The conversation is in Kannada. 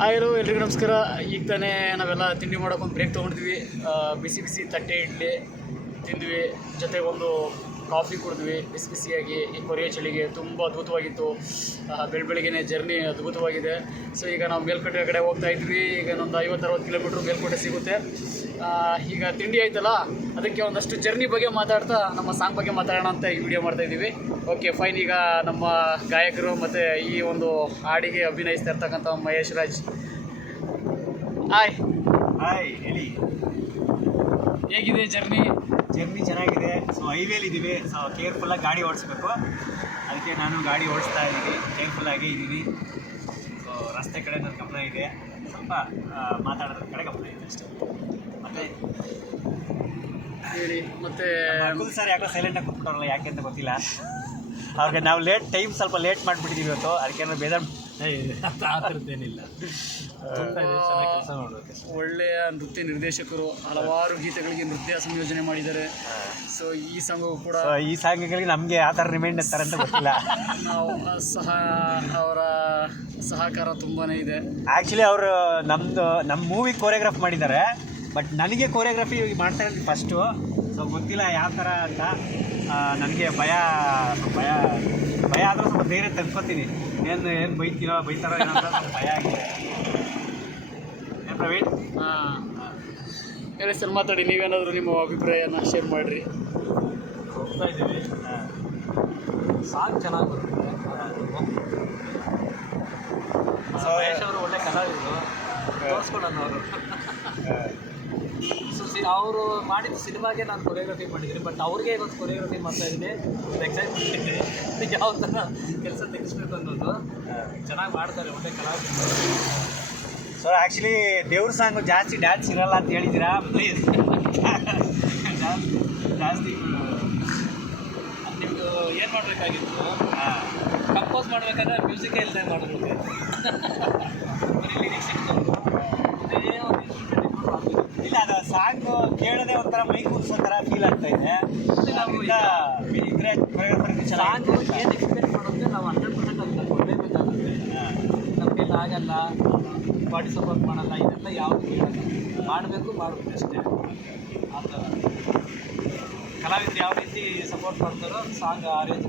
ಹಲೋ ಎಲ್ರಿಗೂ ನಮಸ್ಕಾರ. ಈಗ ತಾನೇ ನಾವೆಲ್ಲ ತಿಂಡಿ ಮಾಡೋಕ್ಕೊಂದು ಬ್ರೇಕ್ ತೊಗೊಂಡಿದ್ವಿ. ಬಿಸಿ ಬಿಸಿ ತಟ್ಟೆ ಇಡ್ಲಿ ತಿಂದ್ವಿ, ಜೊತೆಗೆ ಒಂದು ಕಾಫಿ ಕುಡಿದ್ವಿ ಬಿಸಿ ಬಿಸಿಯಾಗಿ. ಈ ಕೊರಿಯ ಚಳಿಗೆ ತುಂಬ ಅದ್ಭುತವಾಗಿತ್ತು. ಬೆಳಗ್ಗೆನೇ ಜರ್ನಿ ಅದ್ಭುತವಾಗಿದೆ. ಸೊ ಈಗ ನಾವು ಮೇಲ್ಕೋಟೆ ಕಡೆ ಹೋಗ್ತಾ ಇದ್ವಿ. ಈಗ ಒಂದು 50-60 ಕಿಲೋಮೀಟ್ರ್ ಮೇಲ್ಕೋಟೆ ಸಿಗುತ್ತೆ. ಈಗ ತಿಂಡಿ ಆಯ್ತಲ್ಲ, ಅದಕ್ಕೆ ಒಂದಷ್ಟು ಜರ್ನಿ ಬಗ್ಗೆ ಮಾತಾಡ್ತಾ ನಮ್ಮ ಸಾಂಗ್ ಬಗ್ಗೆ ಮಾತಾಡೋಣ ಅಂತ ಈ ವಿಡಿಯೋ ಮಾಡ್ತಾಯಿದ್ದೀವಿ. Okay fine. ಈಗ ನಮ್ಮ ಗಾಯಕರು ಮತ್ತು ಈ ಒಂದು ಹಾಡಿಗೆ ಅಭಿನಯಿಸ್ತಾ ಇರ್ತಕ್ಕಂಥ ಮಹೇಶ್ ರಾಜ್. ಹಾಯ್ ಹೇಳಿ. ಹೇಗಿದೆ ಜರ್ನಿ ಚೆನ್ನಾಗಿದೆ. ಸೊ ಹೈವೇಲಿದ್ದೀವಿ. ಸೊ ಕೇರ್ಫುಲ್ಲಾಗಿ ಗಾಡಿ ಓಡಿಸ್ಬೇಕು. ಅದಕ್ಕೆ ನಾನು ಗಾಡಿ ಓಡಿಸ್ತಾ ಇದ್ದೀನಿ, ಕೇರ್ಫುಲ್ಲಾಗಿ ಇದ್ದೀನಿ. ಸೊ ರಸ್ತೆ ಕಡೆ ನನ್ನ ಗಮನ ಇದೆ, ಸ್ವಲ್ಪ ಮಾತಾಡೋದ್ರ ಕಡೆ ಗಮನ ಇದೆ ಅಷ್ಟೇ. ಮತ್ತು ಹೇಳಿ. ಮತ್ತು ಅಕುಲ್ ಸರ್ ಯಾಕೋ ಸೈಲೆಂಟಾಗಿ ಕೂತ್ಬಿಟ್ಟವ್ರಲ್ಲ, ಯಾಕೆ ಅಂತ ಗೊತ್ತಿಲ್ಲ. ಅವ್ರಿಗೆ ನಾವು ಸ್ವಲ್ಪ ಲೇಟ್ ಮಾಡಿಬಿಟ್ಟಿದ್ದೀವಿ ಇವತ್ತು. ಅದಕ್ಕೆ ಬೇಜಾರು ಆ ಥರದ್ದೇನಿಲ್ಲ. ಕೆಲಸ ಮಾಡಬೇಕು. ಒಳ್ಳೆಯ ನೃತ್ಯ ನಿರ್ದೇಶಕರು, ಹಲವಾರು ಗೀತೆಗಳಿಗೆ ನೃತ್ಯ ಸಂಯೋಜನೆ ಮಾಡಿದ್ದಾರೆ. ಸೊ ಈ ಸಾಂಗು ಕೂಡ, ಈ ಸಾಂಗ್ಗಳಿಗೆ ನಮಗೆ ಆ ಥರ ರಿಮೈಂಡ್ ಇರ್ತಾರೆ ಅಂತ ಗೊತ್ತಿಲ್ಲ. ನಾವು ಅವರ ಸಹಕಾರ ತುಂಬಾ ಇದೆ. ಆ್ಯಕ್ಚುಲಿ ಅವರು ನಮ್ಮ ಮೂವಿ ಕೋರಿಯೋಗ್ರಾಫ್ ಮಾಡಿದ್ದಾರೆ. ಬಟ್ ನನಗೆ ಕೋರಿಯೋಗ್ರಫಿ ಮಾಡ್ತಾ ಇರೋದು ಫಸ್ಟು. ಸೊ ಗೊತ್ತಿಲ್ಲ ಯಾವ ಥರ ಅಂತ. ನನಗೆ ಭಯ ಆದರೂ ಸ್ವಲ್ಪ ಧೈರ್ಯ ತಂದ್ಕೊತೀನಿ. ಏನು ಬೈತಾರೋ ಏನೋ ಅಂತ ಸ್ವಲ್ಪ ಭಯ ಆಗಿದೆ. ಏನು ಪ್ರವೀಣ್? ಹೇಳಿ ಸರ್, ಮಾತಾಡಿ. ನೀವೇನಾದರೂ ನಿಮ್ಮ ಅಭಿಪ್ರಾಯನ ಶೇರ್ ಮಾಡಿರಿ. ಹೋಗ್ತಾ ಇದ್ದೀವಿ. ಸಾಂಗ್ ಚೆನ್ನಾಗಿ ಬರುತ್ತೆ. ಮಹೇಶ್ ಅವರು ಒಳ್ಳೆ ಕಲಾವಿದರು, ತೋರಿಸ್ಕೊಡೋಣ ಅವರು. ಅವರು ಮಾಡಿದ ಸಿನಿಮಾಗೆ ನಾನು ಕೊರಿಯೋಗ್ರಫಿ ಮಾಡಿದ್ದೀನಿ. ಬಟ್ ಅವ್ರಿಗೆ ಇವತ್ತು ಕೊರಿಯೋಗ್ರಫಿ ಮಾಡ್ತಾಯಿದ್ದೀನಿ. ಎಕ್ಸೈಟ್ಮೆಂಟ್ ಇದೆ ಯಾವ ಥರ ಕೆಲಸ ತೆಗಿಸ್ಬೇಕು ಅನ್ನೋದು. ಚೆನ್ನಾಗಿ ಮಾಡ್ತಾರೆ, ಒಳ್ಳೆ ಕಲಾವಿದರು. ಸೊ ಆ್ಯಕ್ಚುಲಿ ದೇವ್ರ ಸಾಂಗು ಜಾಸ್ತಿ ಡ್ಯಾನ್ಸ್ ಇರಲ್ಲ ಅಂತ ಹೇಳಿದ್ದೀರಾ. ಪ್ಲೀಸ್ ಜಾಸ್ತಿ ನಿಮ್ಮದು ಏನು ಮಾಡಬೇಕಾಗಿತ್ತು, ಕಂಪೋಸ್ ಮಾಡಬೇಕಾದ್ರೆ ಮ್ಯೂಸಿಕೇ ಇಲ್ಲದೆ ಮಾಡಬೇಕು. ಬರೀ ಲಿರಿಕ್ಸ್ ಇಟ್ಕೊಂಡು ಇಲ್ಲ, ಅದು ಸಾಂಗ್ ಕೇಳೋದೇ ಒಂಥರ ಮೈ ಕೂರಿಸೋ ಥರ ಫೀಲ್ ಆಗ್ತಾ ಇದೆ. ನಾವು ಇದ್ರೆ ಸಾಂಗ್ ಏನು ಎಕ್ಸ್ಪೆಕ್ಟ್ ಮಾಡೋದ್ರೆ ನಾವು 100% ಅದನ್ನ ಕೊಡಲೇಬೇಕಾಗುತ್ತೆ. ನಮ್ಮ ಕೈಲಿ ಆಗಲ್ಲ, ಬಾಡಿ ಸಪೋರ್ಟ್ ಮಾಡಲ್ಲ, ಇದೆಲ್ಲ ಯಾವುದು ಮಾಡಬೇಕು ಅಷ್ಟೇ. ಆ ಥರ ಕಲಾವಿದರು ಯಾವ ರೀತಿ ಸಪೋರ್ಟ್ ಮಾಡ್ತಾರೋ ಸಾಂಗ್ ಆ ರೀತಿ